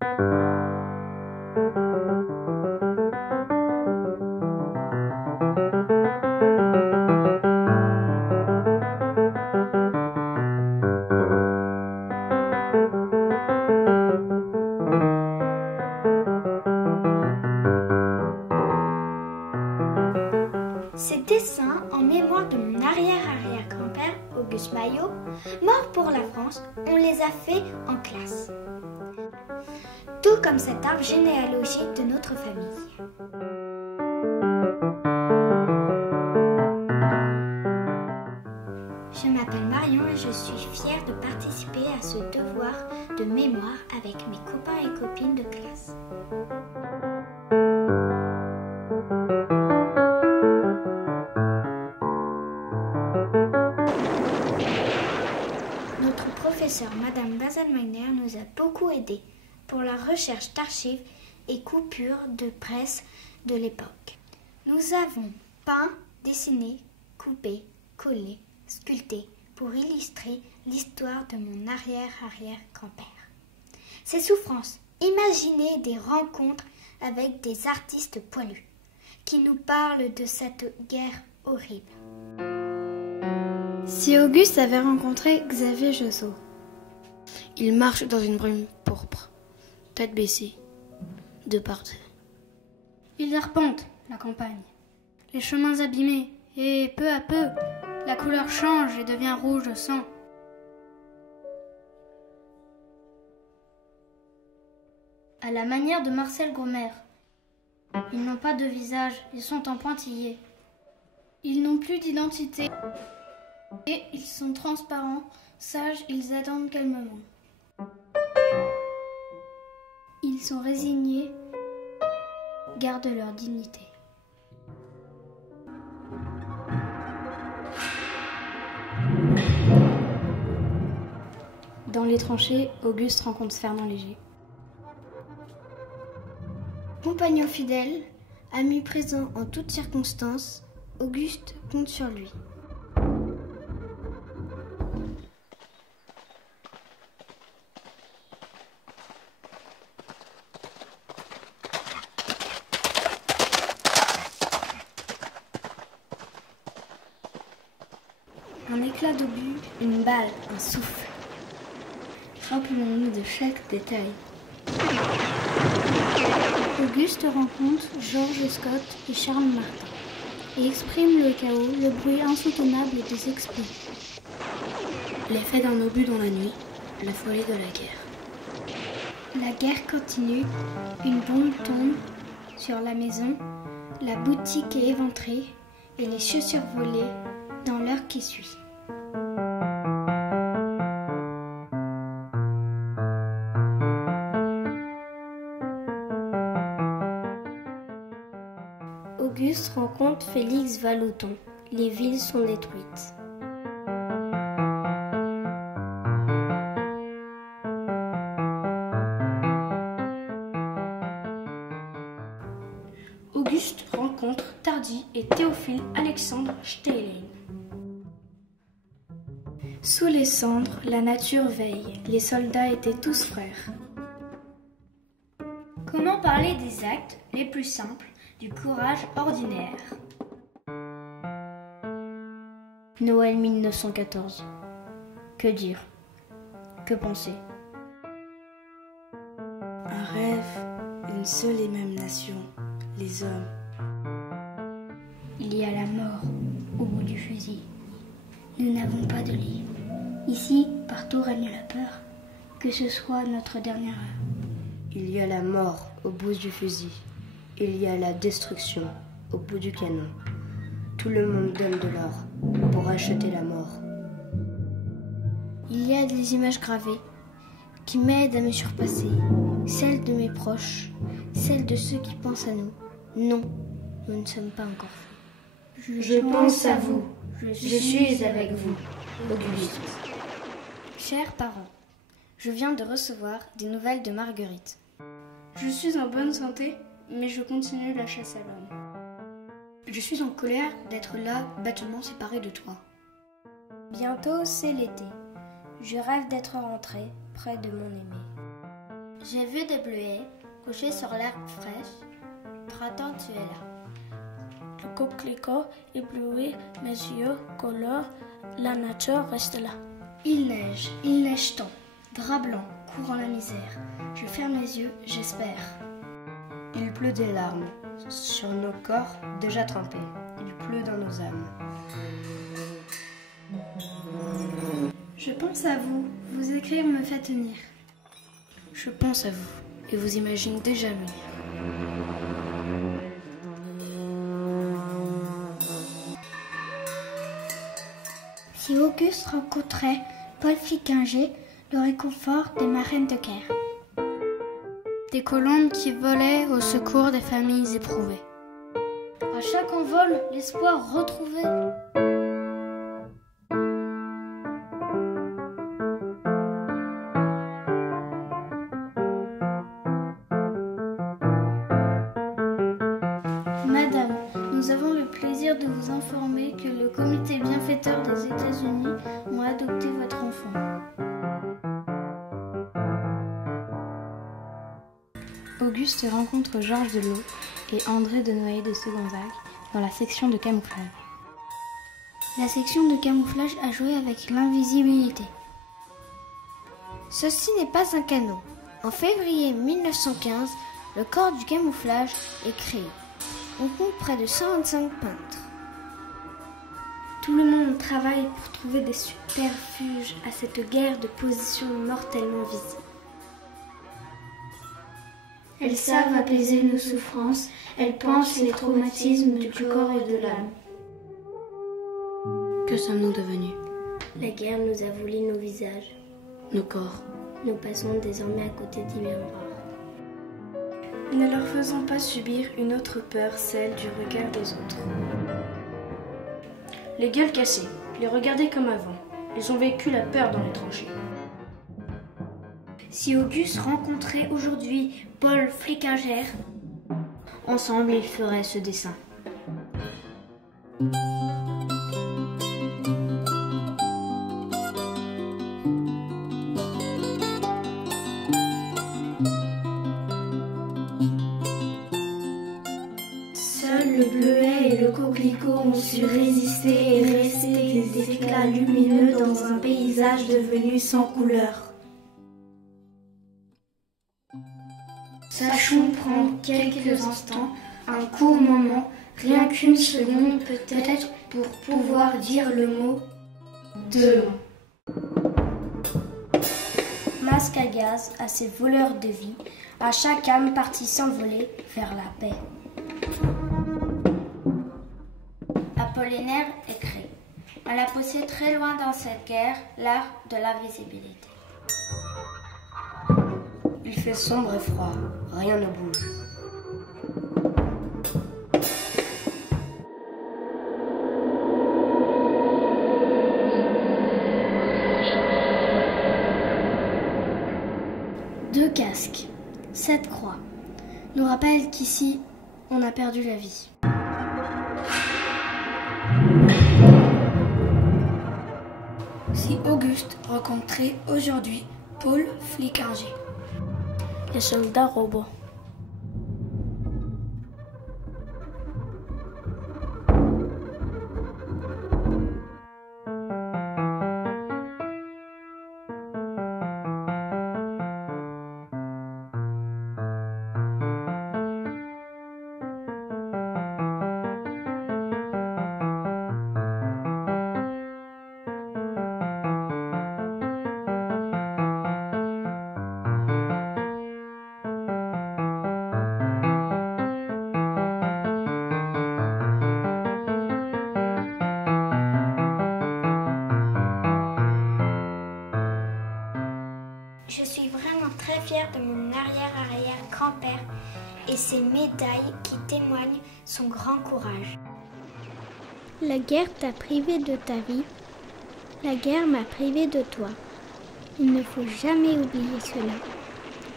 Ces dessins en mémoire de mon arrière-arrière-grand-père, Auguste Maillot, mort pour la France, on les a faits en classe. Tout comme cet arbre généalogique de notre famille. Je m'appelle Marion et je suis fière de participer à ce devoir de mémoire avec mes copains et copines de classe. Notre professeure, Madame Baselminer, nous a beaucoup aidés pour la recherche d'archives et coupures de presse de l'époque. Nous avons peint, dessiné, coupé, collé, sculpté pour illustrer l'histoire de mon arrière-arrière-grand-père. Ses souffrances, imaginez des rencontres avec des artistes poilus qui nous parlent de cette guerre horrible. Si Auguste avait rencontré Xavier Josseau. Il marche dans une brume pourpre, tête baissée, deux par deux. Il arpente la campagne, les chemins abîmés, et peu à peu, la couleur change et devient rouge de sang. À la manière de Marcel Gromer, ils n'ont pas de visage, ils sont en pointillés. Ils n'ont plus d'identité et ils sont transparents, sages, ils attendent calmement. Ils sont résignés, gardent leur dignité. Dans les tranchées, Auguste rencontre Fernand Léger. Compagnon fidèle, ami présent en toutes circonstances, Auguste compte sur lui. Un éclat d'obus, une balle, un souffle. Rappelons-nous de chaque détail. Auguste rencontre George Scott et Charles Martin et exprime le chaos, le bruit insoutenable des explosions. L'effet d'un obus dans la nuit, la folie de la guerre. La guerre continue, une bombe tombe sur la maison, la boutique est éventrée et les chaussures volées dans l'heure qui suit. Auguste rencontre Félix Vallotton. Les villes sont détruites. Auguste rencontre Tardy et Théophile Alexandre Stehlin. Sous les cendres, la nature veille. Les soldats étaient tous frères. Comment parler des actes les plus simples du courage ordinaire? Noël 1914. Que dire? Que penser? Un rêve, une seule et même nation, les hommes. Il y a la mort au bout du fusil. Nous n'avons pas de lit. Ici, partout règne la peur. Que ce soit notre dernière heure. Il y a la mort au bout du fusil. Il y a la destruction au bout du canon. Tout le monde donne de l'or pour acheter la mort. Il y a des images gravées qui m'aident à me surpasser. Celles de mes proches, celles de ceux qui pensent à nous. Non, nous ne sommes pas encore faits. Je pense à vous. Je suis avec vous, Auguste. Chers parents, je viens de recevoir des nouvelles de Marguerite. Je suis en bonne santé, mais je continue la chasse à l'homme. Je suis en colère d'être là, bêtement séparée de toi. Bientôt, c'est l'été. Je rêve d'être rentrée près de mon aimé. J'ai vu des bleuets couchés sur l'herbe fraîche. Printemps, tu es là. Le coquelicot éblouit mes yeux, colore, la nature reste là. Il neige tant, drap blanc, courant la misère. Je ferme les yeux, j'espère. Il pleut des larmes sur nos corps déjà trempés. Il pleut dans nos âmes. Je pense à vous, vous écrire me fait tenir. Je pense à vous et vous imagine déjà mieux. Si Auguste rencontrait Paul Flickinger, le réconfort des marraines de guerre. Des colombes qui volaient au secours des familles éprouvées. À chaque envol, l'espoir retrouvé. Madame, nous avons le plaisir de vous informer que le comité bienfaiteur des États-Unis ont adopté votre enfant. Auguste rencontre Georges Delot et André de Noailles de Segonzac dans la section de camouflage. La section de camouflage a joué avec l'invisibilité. Ceci n'est pas un canon. En février 1915, le corps du camouflage est créé. On compte près de 125 peintres. Tout le monde travaille pour trouver des subterfuges à cette guerre de position mortellement visible. Elles savent apaiser nos souffrances, elles pansent les traumatismes du corps et de l'âme. Que sommes-nous devenus? La guerre nous a volé nos visages, Nos corps. nous passons désormais à côté des miroirs. Ne leur faisons pas subir une autre peur, celle du regard des autres. Les gueules cassées, les regarder comme avant. Ils ont vécu la peur dans les tranchées. Si Auguste rencontrait aujourd'hui Paul Flickinger, Ensemble, ils feraient ce dessin. Seuls le bleuet et le coquelicot ont su résister et rester des éclats lumineux dans un paysage devenu sans couleur. Sachons prendre quelques instants, un court moment, rien qu'une seconde peut-être pour pouvoir dire le mot demain. Masque à gaz à ces voleurs de vie, à chaque âme partie s'envoler vers la paix. Apollinaire écrit: elle a poussé très loin dans cette guerre l'art de l'invisibilité. Il fait sombre et froid, rien ne bouge. Deux casques, 7 croix, nous rappellent qu'ici, on a perdu la vie. Si Auguste rencontrait aujourd'hui Paul Flickinger, Les soldats robots. Je suis vraiment très fière de mon arrière-arrière-grand-père et ses médailles qui témoignent son grand courage. La guerre t'a privé de ta vie, la guerre m'a privé de toi. Il ne faut jamais oublier cela.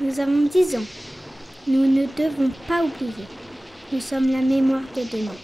Nous avons 10 ans. Nous ne devons pas oublier. Nous sommes la mémoire de demain.